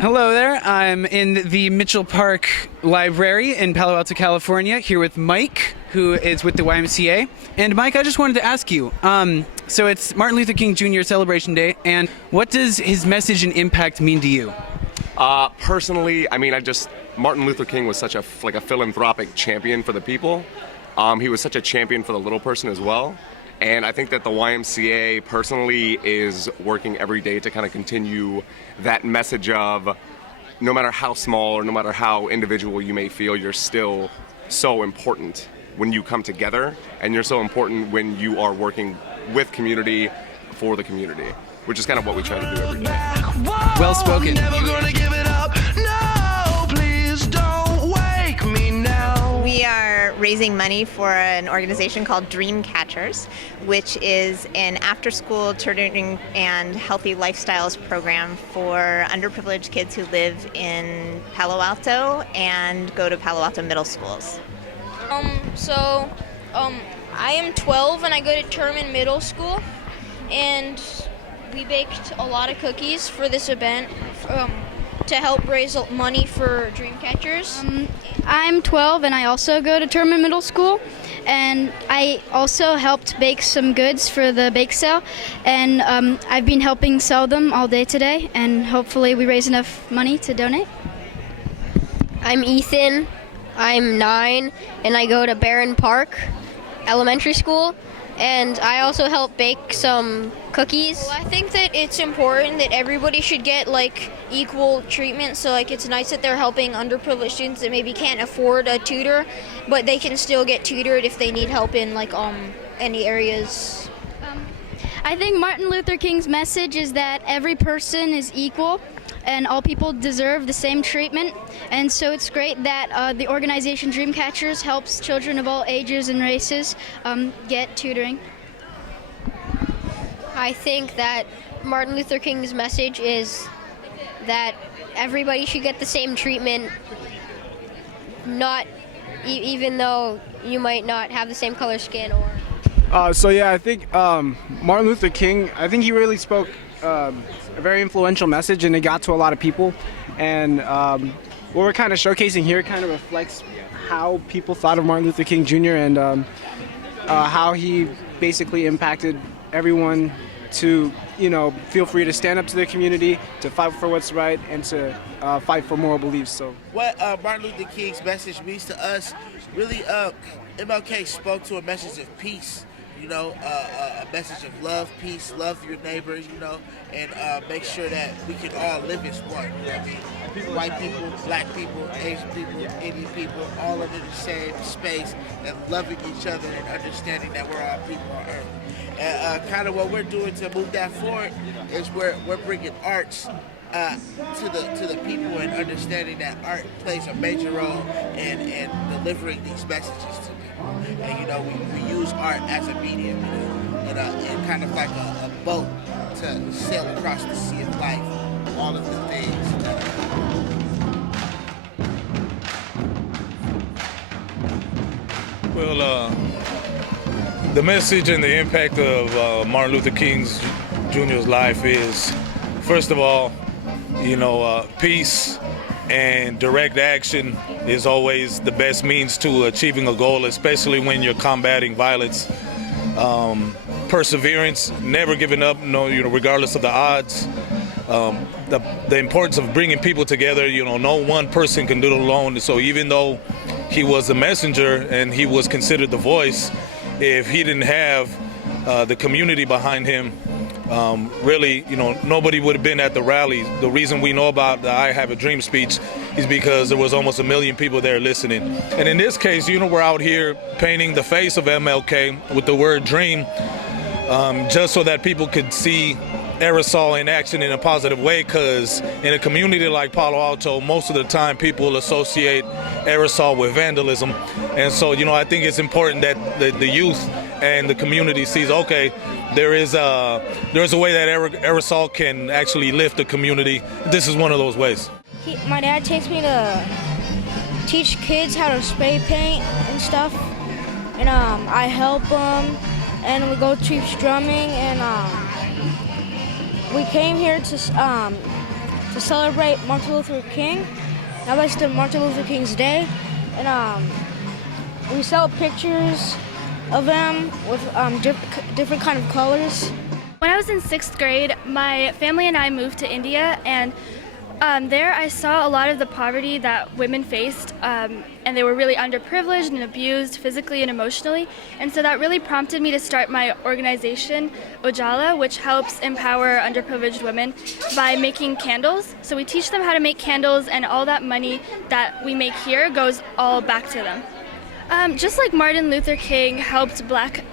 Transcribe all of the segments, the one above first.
Hello there. I'm in the Mitchell Park Library in Palo Alto, California, here with Mike, who is with the YMCA. And Mike, I just wanted to ask you, so it's Martin Luther King Jr. Celebration Day, and what does his message and impact mean to you? Personally, Martin Luther King was such a philanthropic champion for the people. He was such a champion for the little person as well. And I think that the YMCA personally is working every day to kind of continue that message of no matter how small or no matter how individual you may feel, you're still so important when you come together, and you're so important when you are working with community for the community, which is kind of what we try to do every day. Well spoken. We are raising money for an organization called Dream Catchers, which is an after-school tutoring and healthy lifestyles program for underprivileged kids who live in Palo Alto and go to Palo Alto middle schools. I am 12 and I go to Terman Middle School, and we baked a lot of cookies for this event to help raise money for Dreamcatchers. I'm 12 and I also go to Terman Middle School, and I also helped bake some goods for the bake sale, and I've been helping sell them all day today, and hopefully we raise enough money to donate. I'm Ethan. I'm 9 and I go to Barron Park Elementary School, and I also help bake some cookies. Well, I think that it's important that everybody should get equal treatment. So it's nice that they're helping underprivileged students that maybe can't afford a tutor, but they can still get tutored if they need help in any areas. I think Martin Luther King's message is that every person is equal and all people deserve the same treatment. And so it's great that the organization Dreamcatchers helps children of all ages and races get tutoring. I think that Martin Luther King's message is that everybody should get the same treatment, even though you might not have the same color skin or... I think Martin Luther King, I think he really spoke a very influential message, and it got to a lot of people. And what we're kind of showcasing here kind of reflects how people thought of Martin Luther King Jr. and how he basically impacted everyone to, feel free to stand up to their community, to fight for what's right, and to fight for moral beliefs. So what Martin Luther King's message means to us, really, MLK spoke to a message of peace. A message of love, peace, love your neighbors, and make sure that we can all live as one. White people, black people, Asian people, Indian people, all under the same space, and loving each other and understanding that we're all people on earth. And kind of what we're doing to move that forward is we're bringing arts to the people and understanding that art plays a major role in delivering these messages to people. And we use art as a medium, and kind of like a boat to sail across the sea of life, all of the things. Well, the message and the impact of Martin Luther King Jr.'s life is, first of all, peace and direct action is always the best means to achieving a goal, especially when you're combating violence. Perseverance, never giving up, regardless of the odds. The importance of bringing people together. No one person can do it alone. So even though he was the messenger and he was considered the voice, if he didn't have the community behind him, really, nobody would have been at the rally. The reason we know about the I Have a Dream speech is because there was almost 1 million people there listening. And in this case, we're out here painting the face of MLK with the word dream, just so that people could see aerosol in action in a positive way, because in a community like Palo Alto, most of the time people associate aerosol with vandalism. And so, I think it's important that the youth and the community sees, okay, there is a way that aerosol can actually lift the community. This is one of those ways. My dad takes me to teach kids how to spray paint and stuff, and I help them, and we go to drumming, and we came here to to celebrate Martin Luther King. Now that's the Martin Luther King's Day, and we sell pictures of him with different kind of colors. When I was in 6th grade, my family and I moved to India, and there I saw a lot of the poverty that women faced, and they were really underprivileged and abused physically and emotionally. And so that really prompted me to start my organization, Ojala, which helps empower underprivileged women by making candles. So we teach them how to make candles, and all that money that we make here goes all back to them. Just like Martin Luther King helped black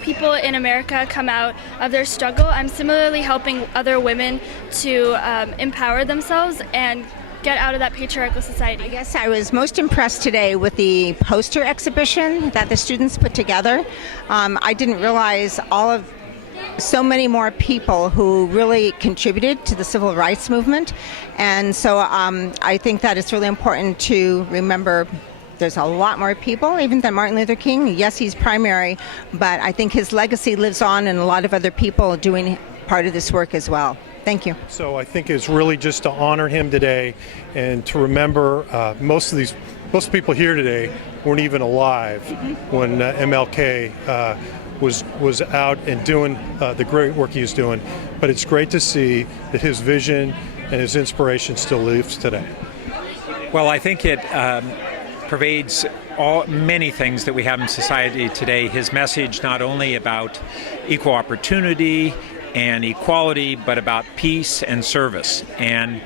people in America come out of their struggle, I'm similarly helping other women to empower themselves and get out of that patriarchal society. I guess I was most impressed today with the poster exhibition that the students put together. I didn't realize so many more people who really contributed to the civil rights movement, and so I think that it's really important to remember there's a lot more people, even than Martin Luther King. Yes, he's primary, but I think his legacy lives on in a lot of other people doing part of this work as well. Thank you. So I think it's really just to honor him today and to remember most people here today weren't even alive when MLK was out and doing the great work he was doing. But it's great to see that his vision and his inspiration still lives today. Well, I think it pervades many things that we have in society today. His message not only about equal opportunity and equality, but about peace and service. And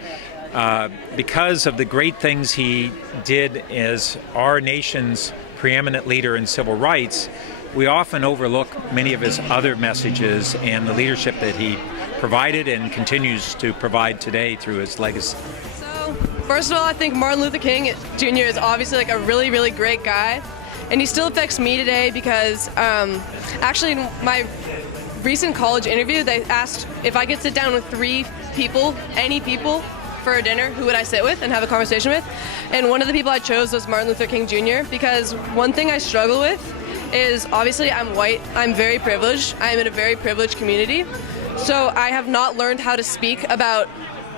because of the great things he did as our nation's preeminent leader in civil rights, we often overlook many of his other messages and the leadership that he provided and continues to provide today through his legacy. First of all, I think Martin Luther King Jr. is obviously like a really, really great guy, and he still affects me today because actually in my recent college interview, they asked if I could sit down with 3 people, any people, for a dinner, who would I sit with and have a conversation with? And one of the people I chose was Martin Luther King Jr. because one thing I struggle with is obviously I'm white, I'm very privileged, I'm in a very privileged community, so I have not learned how to speak about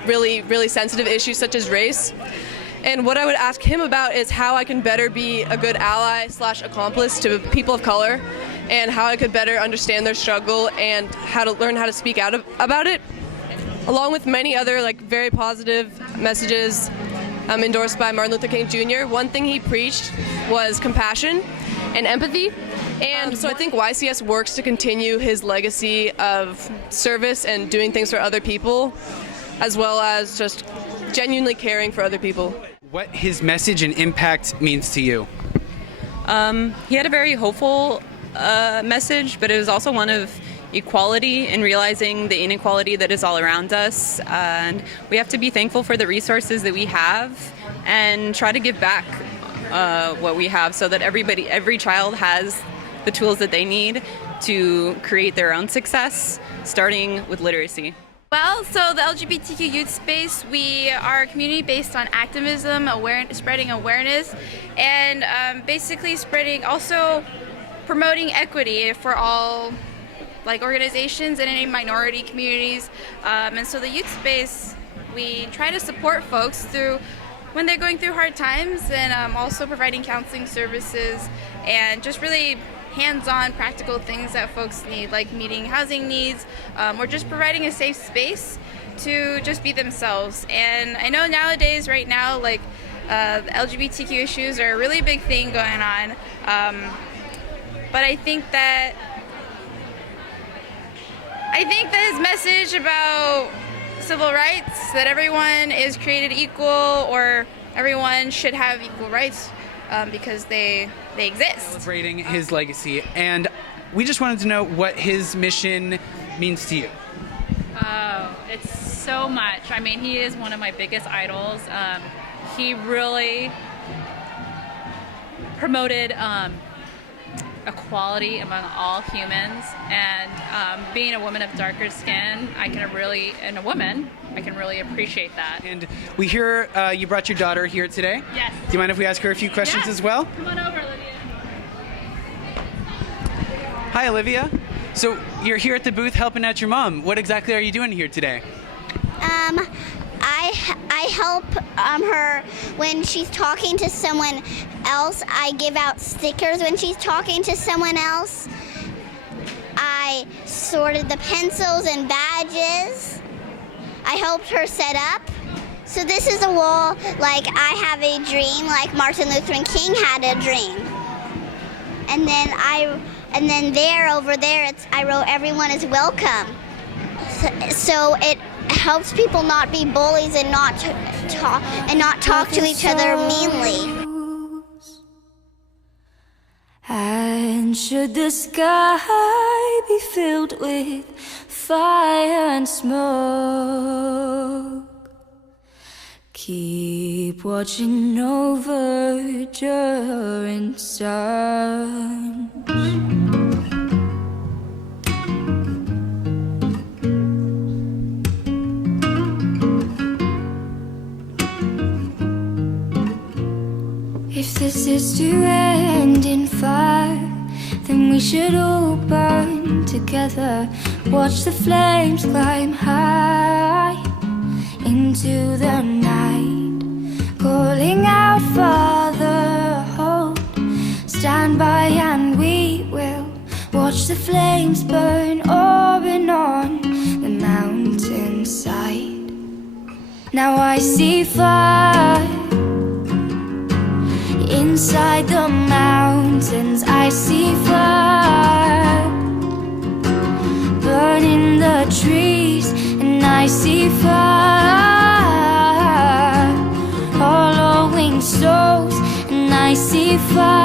really, really sensitive issues such as race. And what I would ask him about is how I can better be a good ally / accomplice to people of color, and how I could better understand their struggle and how to learn how to speak out about it, along with many other very positive messages endorsed by Martin Luther King Jr. One thing he preached was compassion and empathy. And so I think YCS works to continue his legacy of service and doing things for other people, as well as just genuinely caring for other people. What his message and impact means to you? He had a very hopeful message, but it was also one of equality and realizing the inequality that is all around us. And we have to be thankful for the resources that we have and try to give back what we have so that every child has the tools that they need to create their own success, starting with literacy. Well, so the LGBTQ youth space, we are a community based on activism, spreading awareness, and basically also promoting equity for all organizations and any minority communities. And so the youth space, we try to support folks when they're going through hard times, and also providing counseling services and just really hands-on practical things that folks need, like meeting housing needs, or just providing a safe space to just be themselves. And I know nowadays, right now, the LGBTQ issues are a really big thing going on, but I think that his message about civil rights, that everyone is created equal, or everyone should have equal rights because they exist. Celebrating his legacy, and we just wanted to know what his mission means to you. Oh, it's so much. I mean, he is one of my biggest idols. He really promoted equality among all humans, and being a woman of darker skin, I can really appreciate that. And we hear you brought your daughter here today. Yes. Do you mind if we ask her a few questions as well? Come on over, Olivia. Hi, Olivia. So you're here at the booth helping out your mom. What exactly are you doing here today? I help her when she's talking to someone else. I give out stickers when she's talking to someone else. I sorted the pencils and badges. I helped her set up. So this is a wall like I have a dream, like Martin Luther King had a dream. And then there, over there, I wrote everyone is welcome. So it helps people not be bullies and not talk to each other meanly. And should the sky be filled with fire and smoke, keep watching over during storms. If this is to end in fire, then we should all burn together. Watch the flames climb high into the night, calling out, Father, hold, stand by and we will watch the flames burn open on the mountainside. Now I see fire inside the mountains. I see fire burning the trees, and I see fire hollowing souls, and I see fire